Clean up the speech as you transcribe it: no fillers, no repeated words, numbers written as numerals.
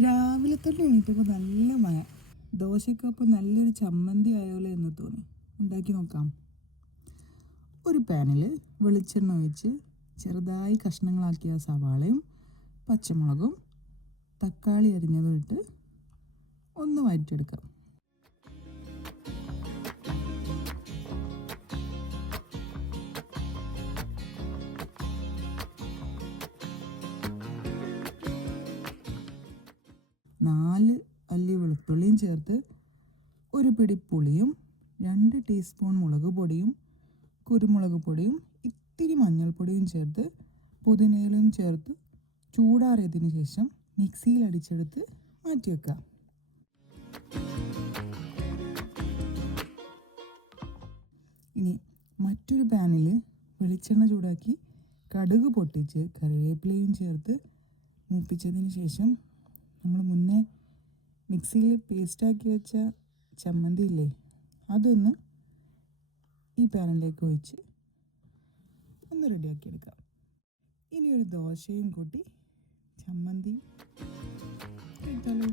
രാവിലെ തന്നെ എണീറ്റപ്പോൾ നല്ല മഴ. ദോശയ്ക്കൊപ്പം നല്ലൊരു ചമ്മന്തി ആയോലെ എന്ന് തോന്നി. ഉണ്ടാക്കി നോക്കാം. ഒരു പാനിൽ വെളിച്ചെണ്ണ ഒഴിച്ച് ചെറുതായി കഷ്ണങ്ങളാക്കിയ സവാളയും പച്ചമുളകും തക്കാളി അരിഞ്ഞതും ഇട്ട് ഒന്ന് വഴറ്റിയെടുക്കാം. നാല് അല്ലി വെളുത്തുള്ളിയും ചേർത്ത് ഒരു പിടി പുളിയും 2 ടീസ്പൂൺ മുളക് പൊടിയും കുരുമുളക് പൊടിയും ഇത്തിരി മഞ്ഞൾപ്പൊടിയും ചേർത്ത് പുതിനയിലയും ചേർത്ത് ചൂടാറിയതിന് ശേഷം മിക്സിയിൽ അടിച്ചെടുത്ത് മാറ്റി വെക്കാം. ഇനി മറ്റൊരു പാനിൽ വെളിച്ചെണ്ണ ചൂടാക്കി കടുക് പൊട്ടിച്ച് കറിവേപ്പിലയും ചേർത്ത് മൂപ്പിച്ചതിന് ശേഷം നമ്മൾ മുന്നേ മിക്സിയിൽ പേസ്റ്റാക്കി വെച്ച ചമ്മന്തി ഇല്ലേ, അതൊന്ന് ഈ പാനിലേക്ക് ഒഴിച്ച് ഒന്ന് റെഡിയാക്കി എടുക്കാം. ഇനി ഒരു ദോശയും കൂട്ടി ചമ്മന്തി ഇട്ടാലോ.